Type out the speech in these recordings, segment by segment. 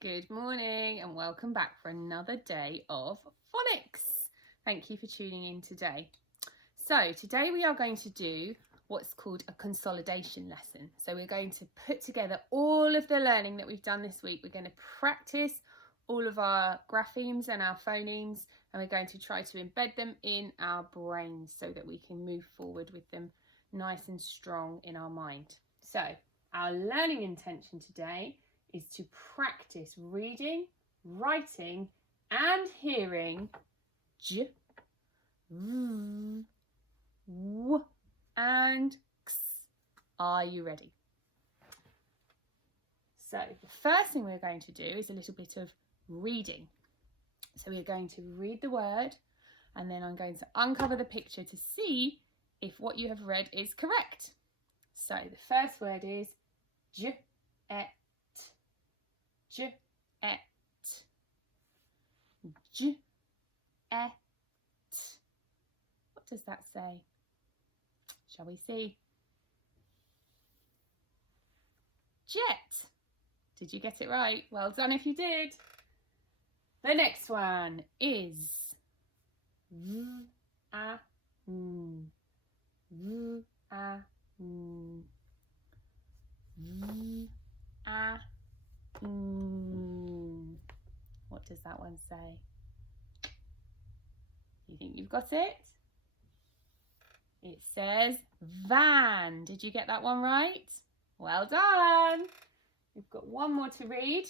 Good morning and welcome back for another day of phonics. Thank you for tuning in today. So today we are going to do what's called a consolidation lesson. So we're going to put together all of the learning that we've done this week. We're going to practice all of our graphemes and our phonemes, and we're going to try to embed them in our brains so that we can move forward with them nice and strong in our mind. So our learning intention today is to practice reading, writing and hearing j, r, w and x. Are you ready? So the first thing we're going to do is a little bit of reading. So we're going to read the word and then I'm going to uncover the picture to see if what you have read is correct. So the first word is j, et. J, et. J, et. What does that say? Shall we see? Jet. Did you get it right? Well done if you did. The next one is v, a, n. V, a, n. V, a, what does that one say? Do you think you've got it? It says van. Did you get that one right? Well done. We've got one more to read.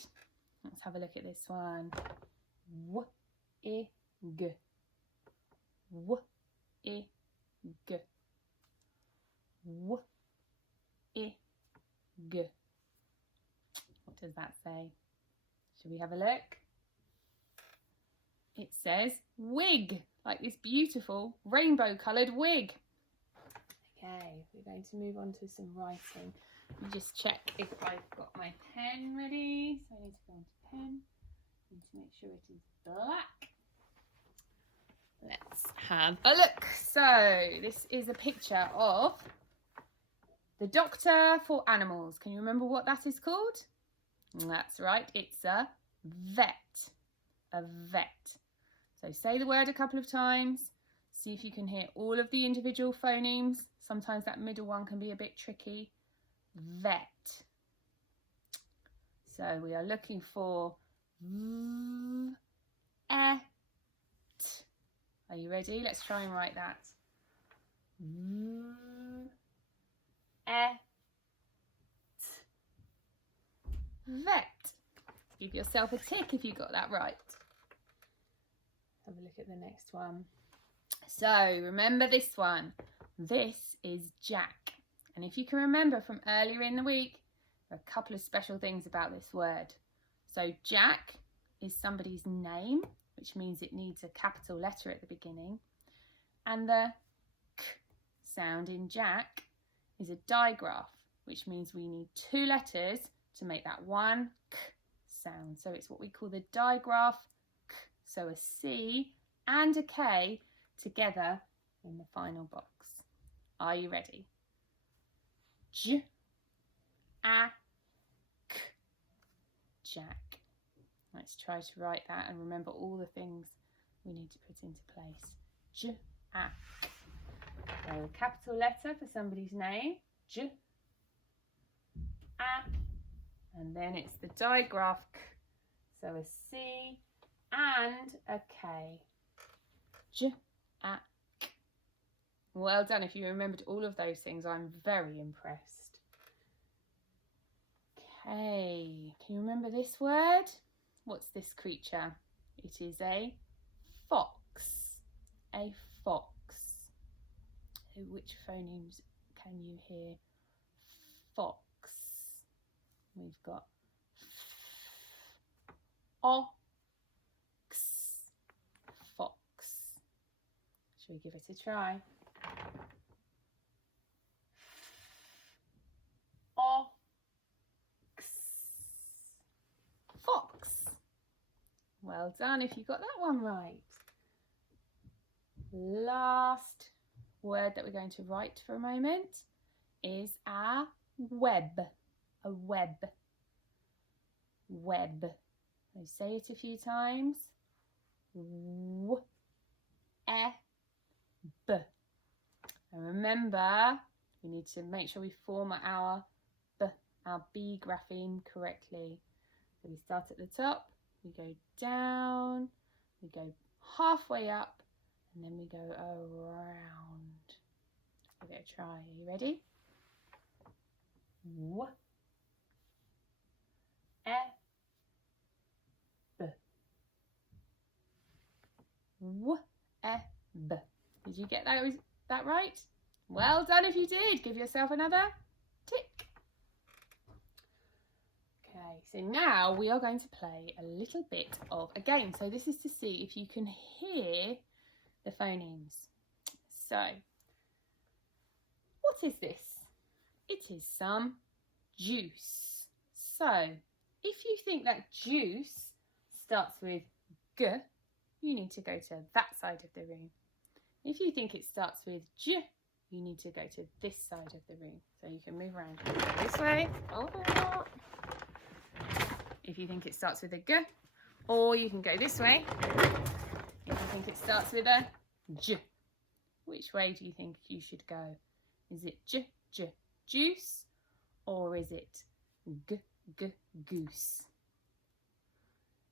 Let's have a look at this one. W, I, g. W, I, g. W, I, g. What does that say? Should we have a look? It says wig, like this beautiful rainbow coloured wig. Okay, we're going to move on to some writing. Let me just check if I've got my pen ready. So I need to go onto pen. I need to make sure it is black. Let's have a look. So this is a picture of the doctor for animals. Can you remember what that is called? That's right, it's a vet. A vet. So say the word a couple of times. See if you can hear all of the individual phonemes. Sometimes that middle one can be a bit tricky. Vet. So we are looking for v, et. Are you ready? Let's try and write that. V, et. Vet. Give yourself a tick if you got that right. Have a look at the next one. So remember this one. This is Jack. And if you can remember from earlier in the week, there are a couple of special things about this word. So Jack is somebody's name, which means it needs a capital letter at the beginning. And the k sound in Jack is a digraph, which means we need two letters to make that one k sound. So it's what we call the digraph k. So a C and a K together in the final box. Are you ready? J, a, k, Jack. Let's try to write that and remember all the things we need to put into place. J, a, k. So a capital letter for somebody's name. J, a. And then it's the digraph k, so a C and a K. J, a, k. Well done. If you remembered all of those things, I'm very impressed. Okay, can you remember this word? What's this creature? It is a fox. A fox. So which phonemes can you hear? Fox. We've got ox, fox. Shall we give it a try? Ox, fox. Well done if you got that one right. Last word that we're going to write for a moment is a web. A web. Web. So say it a few times. W, e, b. And remember, we need to make sure we form our B grapheme correctly. So we start at the top, we go down, we go halfway up, and then we go around. Give it a try. Are you ready? W, e, b. W, e, b. Did you get that right? Well done if you did. Give yourself another tick. Okay, so now we are going to play a little bit of a game. So this is to see if you can hear the phonemes. So, what is this? It is some juice. So, if you think that juice starts with G, you need to go to that side of the room. If you think it starts with J, you need to go to this side of the room. So you can move around this way. If you think it starts with a G, or you can go this way. If you think it starts with a J, which way do you think you should go? Is it J, J, juice, or is it G, G, goose?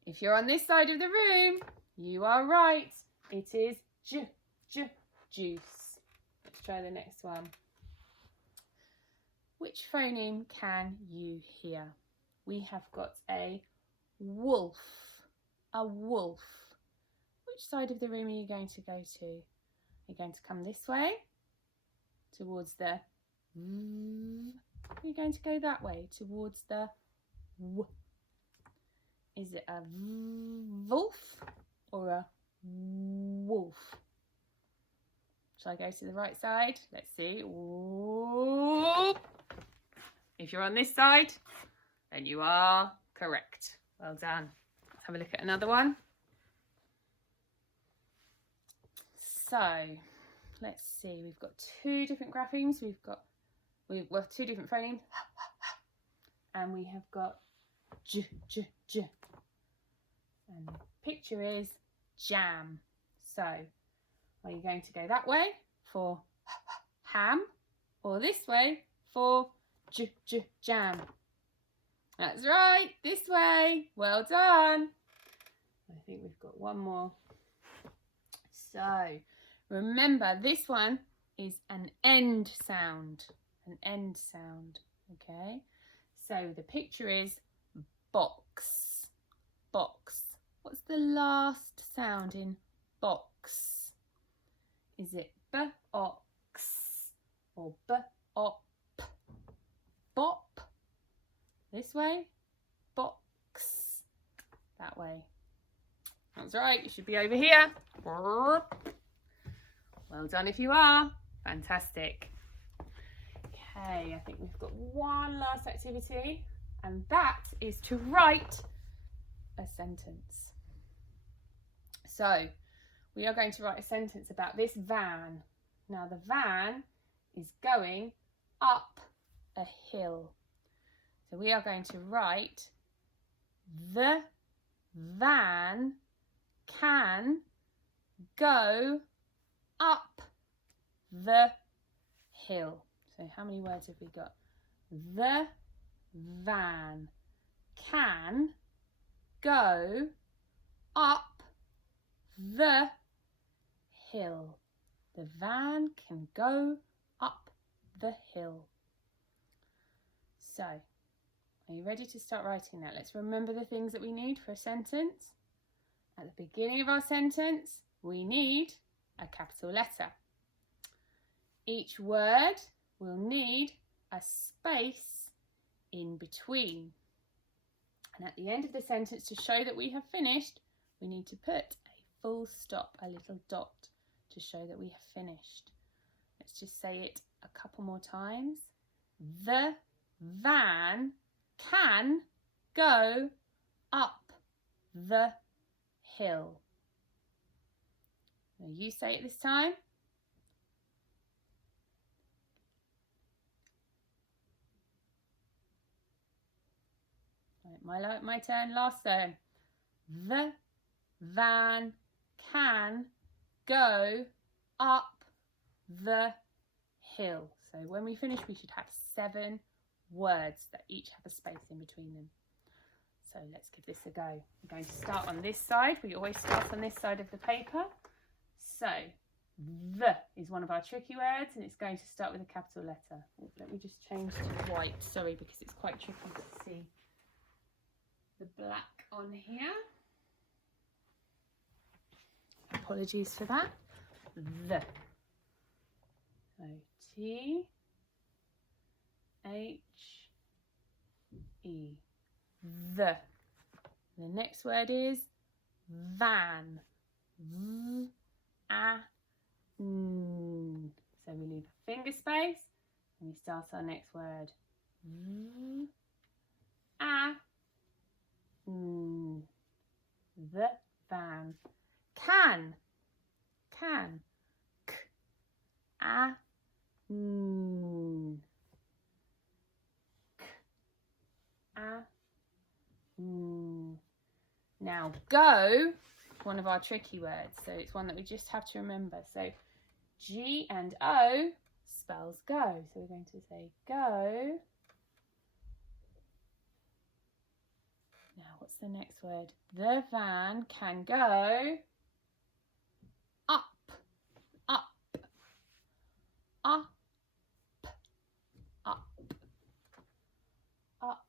If you're on this side of the room, you are right. It is J, J, juice. Let's try the next one. Which phoneme can you hear? We have got a wolf. A wolf. Which side of the room are you going to go to? Are you going to come this way? Towards the V. Are you going to go that way? Towards the W. Is it a wolf or a wolf? Shall I go to the right side? Let's see. Ooh. If you're on this side, then you are correct. Well done. Let's have a look at another one. So, let's see. We've got two different graphemes. We've got two different phonemes. And we have got J, J, J. And the picture is jam. So, are you going to go that way for ham, or this way for J, J, jam? That's right, this way. Well done. I think we've got one more. So, remember, this one is an end sound. An end sound, okay? So, the picture is box. Box. What's the last sound in box? Is it b-ox or b-op? Bop. This way. Box. That way. That's right, you should be over here. Well done if you are. Fantastic. Okay, I think we've got one last activity, and that is to write a sentence. So, we are going to write a sentence about this van. Now, the van is going up a hill. So, we are going to write the van can go up the hill. So how many words have we got? The van can go up the hill. The van can go up the hill. So, are you ready to start writing that? Let's remember the things that we need for a sentence. At the beginning of our sentence, we need a capital letter. Each word will need a space in between. And at the end of the sentence, to show that we have finished, we need to put a full stop, a little dot, to show that we have finished. Let's just say it a couple more times. The van can go up the hill. Now you say it this time. Right, my turn, last turn. The van can go up the hill. So when we finish, we should have 7 words that each have a space in between them. So let's give this a go. We're going to start on this side. We always start on this side of the paper. So the is one of our tricky words, and it's going to start with a capital letter. Let me just change to white, sorry, because it's quite tricky to see the black on here. Apologies for that. The. So T H E. The. The next word is van. V A N. So we leave a finger space and we start our next word. V A N. The van. Can. Can. K A N. K A N. Now go, one of our tricky words, so it's one that we just have to remember. So G and O spells go. So we're going to say go. Now what's the next word? The van can go up, up, up, up, up.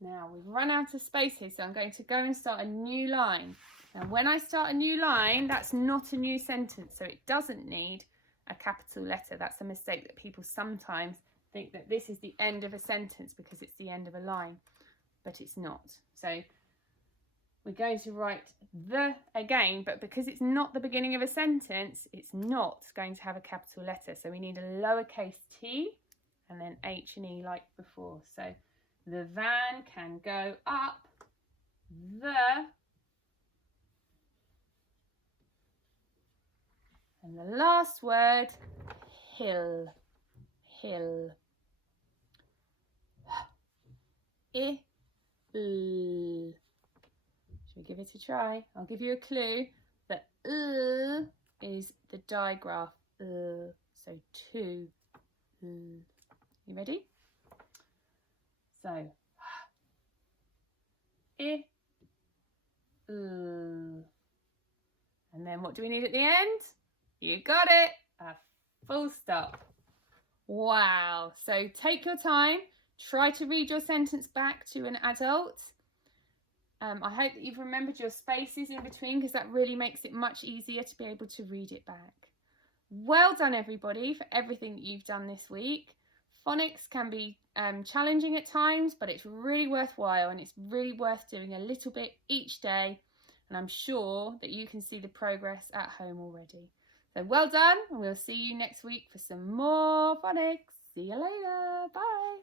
Now we've run out of space here, so I'm going to go and start a new line. Now when I start a new line, that's not a new sentence, so it doesn't need a capital letter. That's a mistake that people sometimes think, that this is the end of a sentence because it's the end of a line, but it's not. So we're going to write the again, but because it's not the beginning of a sentence, it's not going to have a capital letter. So we need a lowercase t and then H and E like before. So the van can go up the, and the last word, hill, hill. I, l. Should we give it a try? I'll give you a clue. The is the digraph. So 2. You ready? So I, l. And then what do we need at the end? You got it, a full stop. Wow. So take your time. Try to read your sentence back to an adult. I hope that you've remembered your spaces in between, because that really makes it much easier to be able to read it back. Well done, everybody, for everything that you've done this week. Phonics can be challenging at times, but it's really worthwhile, and it's really worth doing a little bit each day. And I'm sure that you can see the progress at home already. So well done, and we'll see you next week for some more phonics. See you later. Bye.